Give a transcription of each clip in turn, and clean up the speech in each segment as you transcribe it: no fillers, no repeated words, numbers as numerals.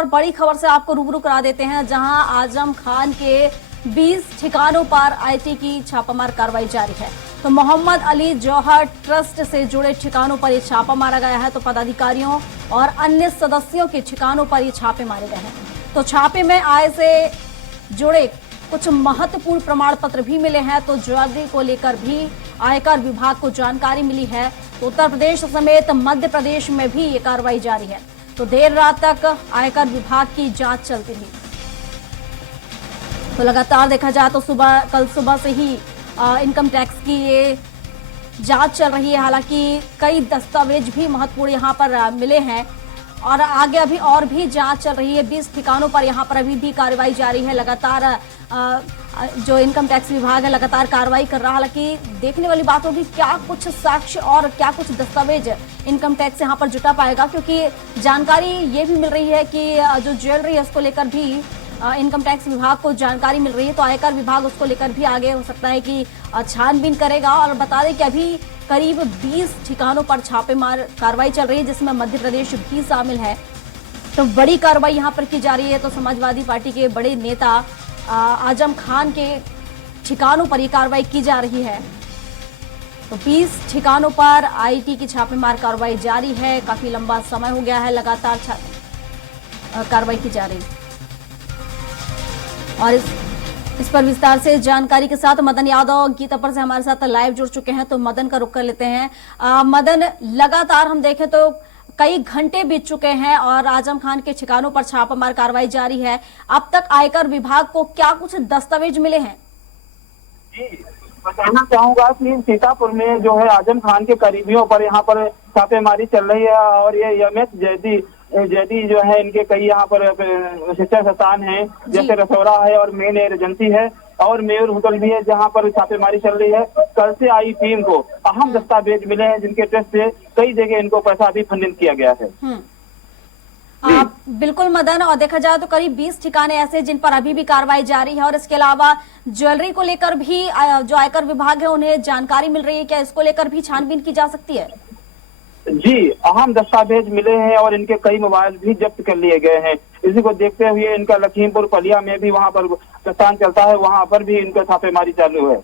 और बड़ी खबर से आपको रूबरू करा देते हैं, जहां आजम खान के 20 ठिकानों पर आईटी की छापामार कार्रवाई जारी है। तो मोहम्मद अली जौहर ट्रस्ट से जुड़े ठिकानों पर यह छापा मारा गया है। तो पदाधिकारियों और अन्य सदस्यों के ठिकानों पर ये छापे मारे गए हैं। तो छापे में आय से जुड़े कुछ महत्वपूर्ण प्रमाण पत्र भी मिले हैं। तो ज्वेलरी को लेकर भी आयकर विभाग को जानकारी मिली है। तो उत्तर प्रदेश समेत मध्य प्रदेश में भी ये कार्रवाई जारी है। तो देर रात तक आयकर विभाग की जांच चलती रही। तो लगातार देखा जाए तो कल सुबह से ही इनकम टैक्स की ये जांच चल रही है। हालांकि कई दस्तावेज भी महत्वपूर्ण यहाँ पर मिले हैं और आगे अभी और भी जांच चल रही है। 20 ठिकानों पर यहाँ पर अभी भी कार्रवाई जारी है। लगातार जो इनकम टैक्स विभाग है लगातार कार्रवाई कर रहा है। हालांकि देखने वाली बात होगी क्या कुछ साक्ष्य और क्या कुछ दस्तावेज इनकम टैक्स यहाँ पर जुटा पाएगा, क्योंकि जानकारी ये भी मिल रही है कि जो ज्वेलरी है उसको लेकर भी इनकम टैक्स विभाग को जानकारी मिल रही है। तो आयकर विभाग उसको लेकर भी आगे हो सकता है कि छानबीन करेगा। और बता दें कि अभी करीब 20 ठिकानों पर छापेमार कार्रवाई चल रही है, जिसमें मध्य प्रदेश भी शामिल है। तो बड़ी कार्रवाई यहाँ पर की जा रही है। तो समाजवादी पार्टी के बड़े नेता आजम खान के ठिकानों पर यह कार्रवाई की जा रही है। तो 20 ठिकानों पर आईटी की छापेमार कार्रवाई जारी है। काफी लंबा समय हो गया है लगातार कार्रवाई की जा रही है। और इस पर विस्तार से जानकारी के साथ मदन यादव गीतापर से हमारे साथ लाइव जुड़ चुके हैं। तो मदन का रुख कर लेते हैं। मदन, लगातार हम देखें तो कई घंटे बीत चुके हैं और आजम खान के ठिकानों पर छापामार कार्रवाई जारी है। अब तक आयकर विभाग को क्या कुछ दस्तावेज मिले हैं? जी, बताना चाहूंगा कि सीतापुर में जो है आजम खान के करीबियों पर यहाँ पर छापेमारी चल रही है। और ये यमेश जैदी जो है इनके कई यहाँ पर शिक्षण संस्थान है, जैसे रसौरा है और मेन एजेंसी है और मेयर होटल भी है, जहाँ पर छापेमारी चल रही है। कल से आई टीम को अहम दस्तावेज मिले हैं, जिनके टेस्ट से कई जगह इनको पैसा भी फंडिंग किया गया है। बिल्कुल मदन, और देखा जाए तो करीब 20 ठिकाने ऐसे जिन पर अभी भी कार्रवाई जारी है। और इसके अलावा ज्वेलरी को लेकर भी जो आयकर विभाग है उन्हें जानकारी मिल रही है। क्या इसको लेकर भी छानबीन की जा सकती है? जी, अहम दस्तावेज मिले हैं और इनके कई मोबाइल भी जब्त कर लिए गए हैं। इसी को देखते हुए इनका लखीमपुर पलिया में भी वहां पर प्रस्थान चलता है, वहां पर भी इनका छापेमारी चालू है।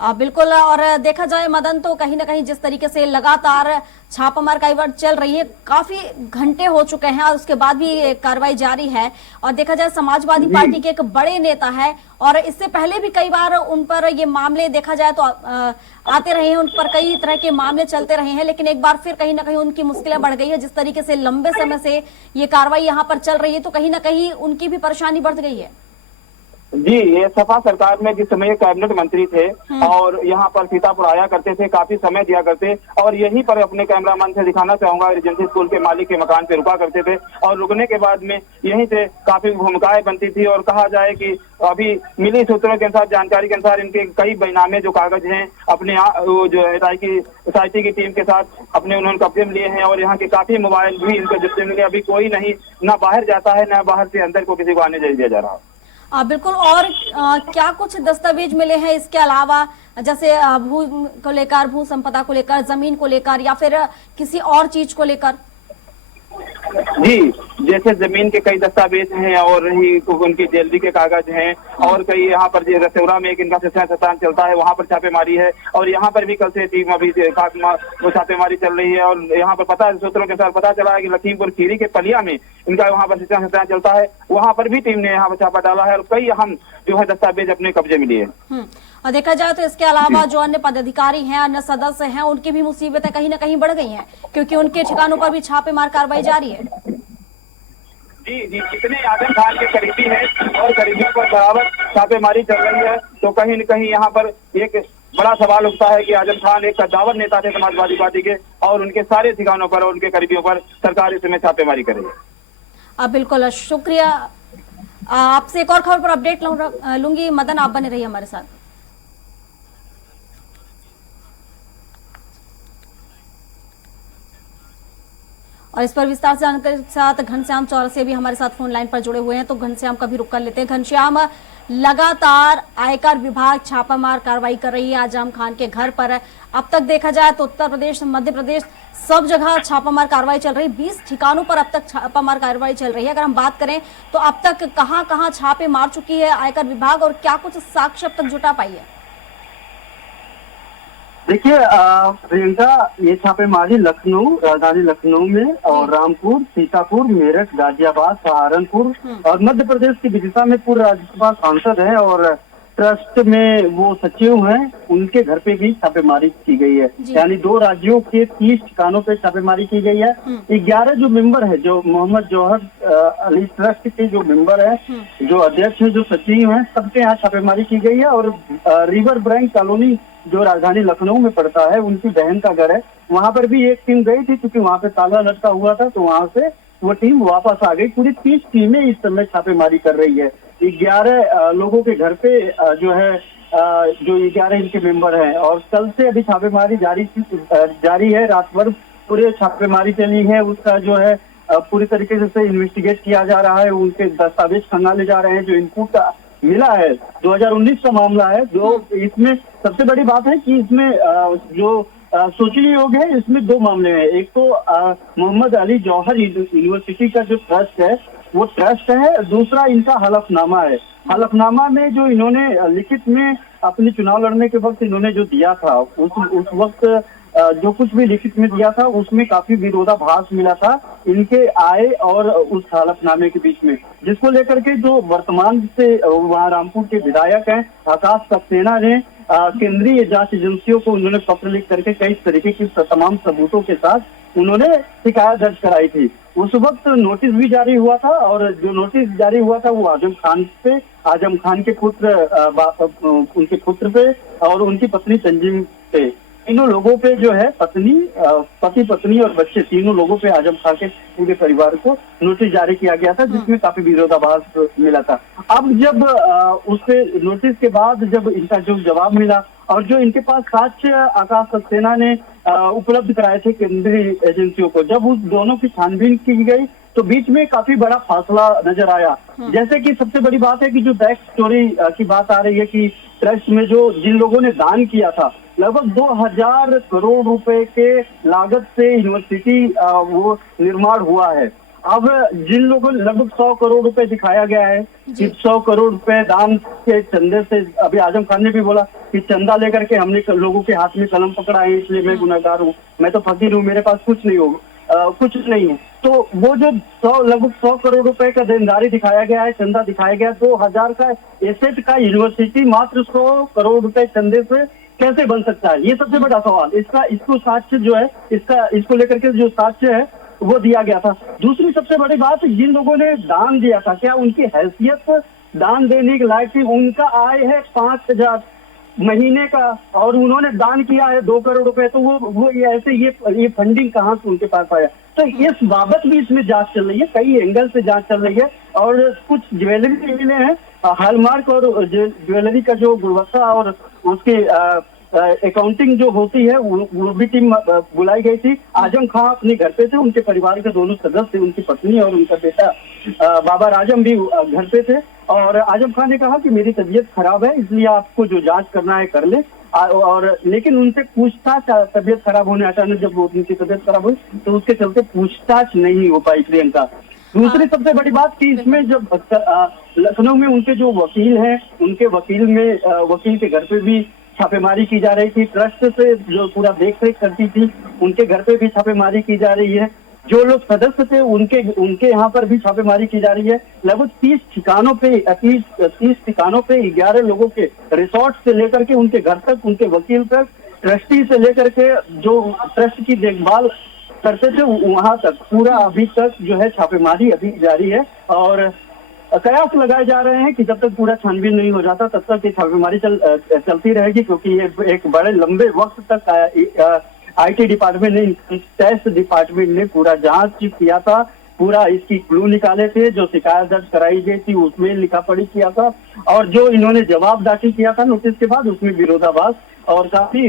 बिल्कुल, और देखा जाए मदन तो कहीं ना कहीं जिस तरीके से लगातार छापामार कार्रवाई चल रही है, काफी घंटे हो चुके हैं और उसके बाद भी कार्रवाई जारी है। और देखा जाए समाजवादी पार्टी के एक बड़े नेता है और इससे पहले भी कई बार उन पर ये मामले देखा जाए तो आते रहे हैं, उन पर कई तरह के मामले चलते रहे हैं। लेकिन एक बार फिर कहीं ना कहीं उनकी मुश्किलें बढ़ गई है। जिस तरीके से लंबे समय से ये कार्रवाई यहाँ पर चल रही है तो कहीं ना कहीं उनकी भी परेशानी बढ़ गई है। जी, ये सपा सरकार में जिस समय कैबिनेट मंत्री थे और यहाँ पर सीतापुर आया करते थे, काफी समय दिया करते और यहीं पर अपने कैमरामैन से दिखाना चाहूंगा, एजेंसी स्कूल के मालिक के मकान पे रुका करते थे और रुकने के बाद में यहीं से काफी भूमिकाएं बनती थी। और कहा जाए कि अभी मिली सूत्रों के अनुसार, जानकारी के अनुसार, इनके कई बेनामे जो कागज हैं अपने जो एसआईटी की टीम के साथ अपने उन्होंने कब्जे में लिए हैं और यहाँ के काफी मोबाइल भी इनको जब्त मिले। अभी कोई नहीं, ना बाहर जाता है ना बाहर से अंदर को किसी को आने दिया जा रहा। बिल्कुल, और क्या कुछ दस्तावेज मिले हैं इसके अलावा, जैसे भू को लेकर, भू संपदा को लेकर, जमीन को लेकर या फिर किसी और चीज को लेकर? जी, जैसे जमीन के कई दस्तावेज हैं और ही उनकी ज्वेलरी के कागज हैं और कई यहाँ पर रसौरा में एक इनका शिक्षण संस्थान चलता है, वहाँ पर छापेमारी है। और यहाँ पर भी कल से टीम अभी छापेमारी चल रही है। और यहाँ पर सूत्रों के साथ पता चला है कि लखीमपुर खीरी के पलिया में इनका वहाँ पर शिक्षण संस्थान चलता है, वहाँ पर भी टीम ने यहाँ पर छापा डाला है और कई अहम जो है दस्तावेज अपने कब्जे में लिए। और देखा जाए तो इसके अलावा जो अन्य पदाधिकारी हैं, अन्य सदस्य हैं, उनकी भी मुसीबतें कहीं ना कहीं बढ़ गई हैं, क्योंकि उनके ठिकानों पर भी छापेमार कार्रवाई जारी है। जी, जितने आजम खान के करीबी हैं और करीबियों पर बराबर छापेमारी चल रही है, तो कहीं न कहीं यहाँ पर एक बड़ा सवाल उठता है कि आजम खान एक कद्दावर नेता थे समाजवादी पार्टी के और उनके सारे ठिकानों पर और उनके करीबियों पर सरकार इस समय छापेमारी कर रही है। बिल्कुल, शुक्रिया। आपसे एक और खबर पर अपडेट लूंगी। मदन, आप बने रहिए हमारे साथ। और इस पर विस्तार से जानकारी के साथ घनश्याम चौरसिया भी हमारे साथ फोन लाइन पर जुड़े हुए हैं। तो घनश्याम का भी रुक कर लेते हैं। घनश्याम, लगातार आयकर विभाग छापामार कार्रवाई कर रही है आजम खान के घर पर। अब तक देखा जाए तो उत्तर प्रदेश, मध्य प्रदेश, सब जगह छापामार कार्रवाई चल रही है। 20 ठिकानों पर अब तक छापामार कार्रवाई चल रही है। अगर हम बात करें तो अब तक कहां-कहां छापे मार चुकी है आयकर विभाग और क्या कुछ साक्ष्य अब तक जुटा पाई है? देखिए प्रियंका, ये छापेमारी लखनऊ, राजधानी लखनऊ में और रामपुर, सीतापुर, मेरठ, गाजियाबाद, सहारनपुर और मध्य प्रदेश की विदिशा में पूर्व राज्यसभा सांसद हैं और ट्रस्ट में वो सचिव हैं, उनके घर पे भी छापेमारी की गई है। यानी 2 राज्यों के 30 ठिकानों पे छापेमारी की गई है। 11 जो मेंबर है, जो मोहम्मद जौहर अली ट्रस्ट के जो मेंबर है, जो अध्यक्ष है, जो सचिव हैं, सबके यहाँ छापेमारी की गई है। और रिवर बैंक कॉलोनी जो राजधानी लखनऊ में पड़ता है, उनकी बहन का घर है, वहां पर भी एक टीम गई थी, क्योंकि वहां पे ताला लटका हुआ था, तो वहां से वो टीम वापस आ गई। पूरी 30 टीमें इस समय छापेमारी कर रही है। 11 लोगों के घर पे जो है जो 11 इनके मेंबर हैं और कल से अभी छापेमारी जारी है। रात भर पूरे छापेमारी चली है। उसका जो है पूरी तरीके से इन्वेस्टिगेट किया जा रहा है। उनके दस्तावेज खंगाले जा रहे हैं। जो इनपुट मिला है 2019 का मामला है। जो इसमें सबसे बड़ी बात है कि इसमें जो सोचने योग्य है, इसमें 2 मामले हैं। एक तो मोहम्मद अली जौहर यूनिवर्सिटी का जो ट्रस्ट है, वो ट्रस्ट है। दूसरा इनका हलफनामा है। हलफनामा में जो इन्होंने लिखित में अपने चुनाव लड़ने के वक्त इन्होंने जो दिया था, उस वक्त जो कुछ भी लिखित में दिया था, उसमें काफी विरोधाभास मिला था इनके आय और उस हलफनामे के बीच में, जिसको लेकर के जो वर्तमान से वहाँ रामपुर के विधायक हैं आकाश सक्सेना ने केंद्रीय जांच एजेंसियों को उन्होंने पत्र लिख करके कई तरीके की तमाम सबूतों के साथ उन्होंने शिकायत दर्ज कराई थी। उस वक्त नोटिस भी जारी हुआ था और जो नोटिस जारी हुआ था वो आजम खान के पुत्र, उनके पुत्र पे और उनकी पत्नी तंजीम पे, तीनों लोगों पे जो है पति पत्नी और बच्चे, तीनों लोगों पे आजम खान के पूरे परिवार को नोटिस जारी किया गया था, जिसमें काफी विरोधाभास मिला था। अब जब उससे नोटिस के बाद जब इनका जो जवाब मिला और जो इनके पास साक्ष्य आकाश सक्सेना ने उपलब्ध कराए थे केंद्रीय एजेंसियों को, जब उस दोनों की छानबीन की गई तो बीच में काफी बड़ा फासला नजर आया। जैसे कि सबसे बड़ी बात है कि जो बैक स्टोरी की बात आ रही है कि ट्रस्ट में जिन लोगों ने दान किया था, लगभग 2000 करोड़ रुपए के लागत से यूनिवर्सिटी वो निर्माण हुआ है। अब जिन लोगों ने लगभग 100 करोड़ रुपए दिखाया गया है कि 100 करोड़ रुपए दान के चंदे से, अभी आजम खान ने भी बोला कि चंदा लेकर के हमने लोगों के हाथ में कलम पकड़ा है, इसलिए मैं गुनहगार हूँ, मैं तो फकीर हूँ, मेरे पास कुछ नहीं होगा, कुछ नहीं है। तो वो जो लगभग 100 करोड़ रुपए का देनदारी दिखाया गया है, चंदा दिखाया गया, 2000 का एसेट का यूनिवर्सिटी मात्र 100 करोड़ रुपए चंदे से कैसे बन सकता है? ये सबसे बड़ा सवाल। इसको साक्ष्य जो है, इसको लेकर के जो साक्ष्य है वो दिया गया था। दूसरी सबसे बड़ी बात, जिन लोगों ने दान दिया था, क्या उनकी हैसियत दान देने के लायक थी? उनका आय है 5000 महीने का और उन्होंने दान किया है 2 करोड़ रुपए, तो वो ऐसे ये फंडिंग कहाँ से उनके पास आया? तो इस बाबत भी इसमें जांच चल रही है, कई एंगल से जांच चल रही है। और कुछ ज्वेलरी मिले हैं, हॉलमार्क और ज्वेलरी का जो गुणवत्ता और उसके अकाउंटिंग जो होती है वो भी टीम बुलाई गई थी। आजम खान अपने घर पे थे, उनके परिवार के दोनों सदस्य, उनकी पत्नी और उनका बेटा बाबर आजम भी घर पे थे। और आजम खान ने कहा कि मेरी तबीयत खराब है, इसलिए आपको जो जांच करना है कर ले। और लेकिन उनसे पूछताछ, तबीयत खराब होने अचानक जब उनकी तबीयत खराब हुई तो उसके चलते पूछताछ नहीं हो पाई प्रियंका। दूसरी सबसे बड़ी बात कि इसमें जब लखनऊ में उनके जो वकील हैं, उनके वकील के घर पे भी छापेमारी की जा रही थी। ट्रस्ट से जो पूरा देख रेख करती थी, उनके घर पे भी छापेमारी की जा रही है। जो लोग सदस्य थे उनके यहाँ पर भी छापेमारी की जा रही है। लगभग 30 ठिकानों पे 11 लोगों के रिसोर्ट से लेकर के उनके घर तक, उनके वकील तक, ट्रस्टी से लेकर के जो ट्रस्ट की देखभाल करते थे वहां तक, पूरा अभी तक जो है छापेमारी अभी जारी है। और कयास लगाए जा रहे हैं कि जब तक पूरा छानबीन नहीं हो जाता तब तक ये छापेमारी चलती रहेगी, क्योंकि ये एक बड़े लंबे वक्त तक आईटी डिपार्टमेंट ने, टेस्ट डिपार्टमेंट ने पूरा जांच किया था, पूरा इसकी क्लू निकाले थे, जो शिकायत दर्ज कराई गई थी उसमें लिखा पढ़ी किया था, और जो इन्होंने जवाब दाखिल किया था नोटिस के बाद उसमें विरोधाभास और काफी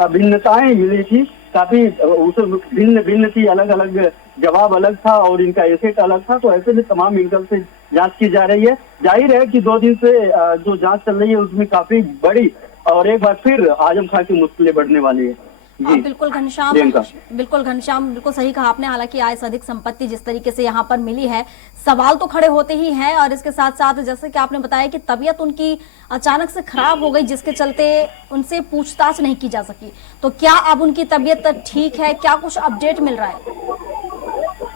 अभिन्नताएं मिली थी। काफी उस भिन्न भिन्न थी, अलग अलग जवाब अलग था और इनका एसेट अलग था। तो ऐसे में तमाम एंगल से जांच की जा रही है। जाहिर है कि 2 दिन से जो जांच चल रही है उसमें काफी बड़ी और एक बार फिर आजम खां की मुश्किलें बढ़ने वाली है। जी बिल्कुल घनश्याम, बिल्कुल सही कहा आपने। हालांकि आय से अधिक संपत्ति जिस तरीके से यहाँ पर मिली है, सवाल तो खड़े होते ही हैं। और इसके साथ साथ जैसे कि आपने बताया कि तबीयत उनकी अचानक से खराब हो गई, जिसके चलते उनसे पूछताछ नहीं की जा सकी। तो क्या अब उनकी तबीयत ठीक है? क्या कुछ अपडेट मिल रहा है?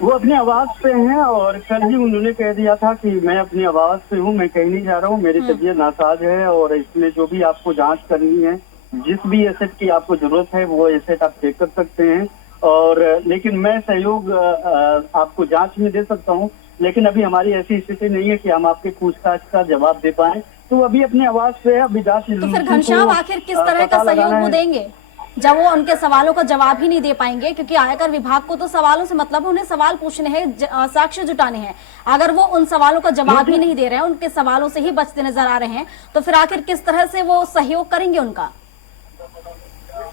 वो अपने आवास पे हैं और कल ही उन्होंने कह दिया था कि मैं अपनी आवास पे हूँ, मैं कहीं नहीं जा रहा हूँ, मेरी तबीयत नासाज है और इसमें जो भी आपको जांच करनी है, जिस भी एसेट की आपको जरूरत है वो एसेट आप चेक कर सकते हैं। और लेकिन मैं सहयोग आपको जांच में दे सकता हूँ, लेकिन अभी हमारी ऐसी स्थिति नहीं है कि हम आपके पूछताछ का जवाब दे पाए। तो अभी अपने आवास पे है, अभी जांच। तो फिर घनश्याम आखिर किस तरह का सहयोग वो देंगे जब वो उनके सवालों का जवाब ही नहीं दे पाएंगे? क्योंकि आयकर विभाग को तो सवालों से मतलब है, उन्हें सवाल पूछने हैं, साक्ष्य जुटाने हैं। अगर वो उन सवालों का जवाब ही नहीं दे रहे हैं, उनके सवालों से ही बचते नजर आ रहे हैं, तो फिर आखिर किस तरह से वो सहयोग करेंगे उनका?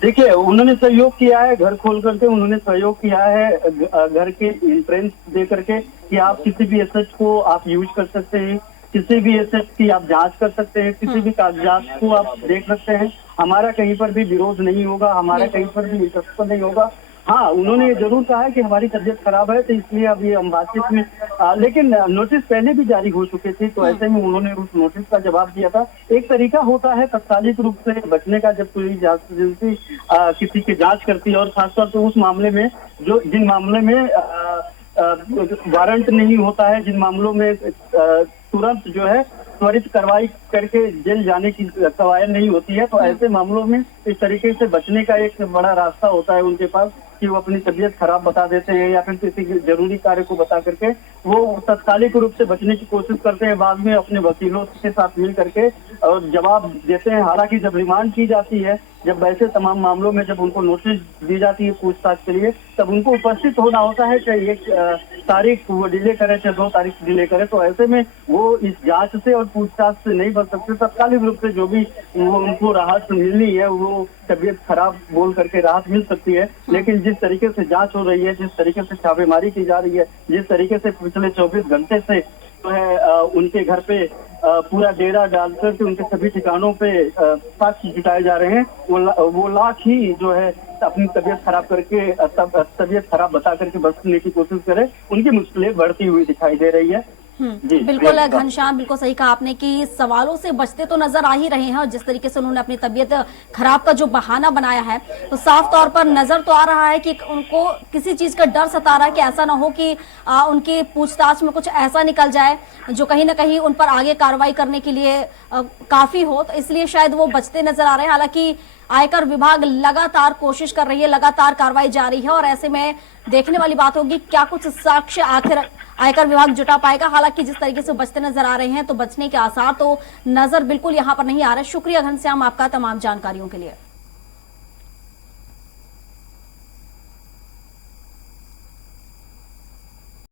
देखिए, उन्होंने सहयोग किया है, घर खोल करके उन्होंने सहयोग किया है, घर के एंट्रेंस दे करके कि आप किसी भी एसेट को आप यूज कर सकते हैं, किसी भी एसेट की आप जांच कर सकते हैं, किसी भी कागजात को आप देख सकते हैं। हमारा कहीं पर भी विरोध नहीं होगा, हमारा कहीं पर भी इंटरप्शन नहीं होगा। हाँ, उन्होंने जरूर कहा है कि हमारी तबीयत खराब है, तो इसलिए अभी हम बातचीत में लेकिन नोटिस पहले भी जारी हो चुके थे, तो ऐसे में उन्होंने उस नोटिस का जवाब दिया था। एक तरीका होता है तत्कालिक रूप से बचने का, जब कोई जांच एजेंसी किसी की जांच करती है, और खासतौर पर उस मामले में जिन मामले में वारंट नहीं होता है, जिन मामलों में तुरंत जो है त्वरित कार्रवाई करके जेल जाने की कवायद नहीं होती है, तो ऐसे मामलों में इस तरीके से बचने का एक बड़ा रास्ता होता है उनके पास कि वो अपनी तबीयत खराब बता देते हैं या फिर किसी जरूरी कार्य को बता करके वो तत्कालिक रूप से बचने की कोशिश करते हैं। बाद में अपने वकीलों के साथ मिल करके और जवाब देते हैं। हालांकि जब रिमांड की जाती है, जब ऐसे तमाम मामलों में जब उनको नोटिस दी जाती है पूछताछ के लिए, तब उनको उपस्थित होना होता है, चाहे 1 तारीख वो डिले करे चाहे 2 तारीख डिले करे। तो ऐसे में वो इस जांच से और पूछताछ से नहीं बच सकते। तत्कालिक रूप से जो भी वो उनको राहत मिलनी है, वो तबीयत खराब बोल करके राहत मिल सकती है। लेकिन जिस तरीके से जांच हो रही है, जिस तरीके से छापेमारी की जा रही है, जिस तरीके से पिछले 24 घंटे से जो है उनके घर पे पूरा डेरा डालकर के उनके सभी ठिकानों पे साक्ष्य जुटाए जा रहे हैं, वो लाख ही जो है अपनी तबीयत खराब करके तबीयत खराब बता करके बचने की कोशिश करे, उनकी मुश्किलें बढ़ती हुई दिखाई दे रही है। बिल्कुल घनश्याम, बिल्कुल सही कहा आपने कि सवालों से बचते तो नजर आ ही रहे हैं, और जिस तरीके से उन्होंने अपनी तबीयत खराब का जो बहाना बनाया है, तो साफ तौर पर नजर तो आ रहा है कि उनको किसी चीज का डर सता रहा है कि ऐसा ना हो कि उनकी पूछताछ में कुछ ऐसा निकल जाए जो कहीं ना कहीं उन पर आगे कार्रवाई करने के लिए काफी हो, तो इसलिए शायद वो बचते नजर आ रहे हैं। हालांकि आयकर विभाग लगातार कोशिश कर रही है, लगातार कार्रवाई जारी है, और ऐसे में देखने वाली बात होगी क्या कुछ साक्ष्य आखिर आयकर विभाग जुटा पाएगा। हालांकि जिस तरीके से बचते नजर आ रहे हैं, तो बचने के आसार तो नजर बिल्कुल यहां पर नहीं आ रहे। शुक्रिया घनश्याम आपका तमाम जानकारियों के लिए।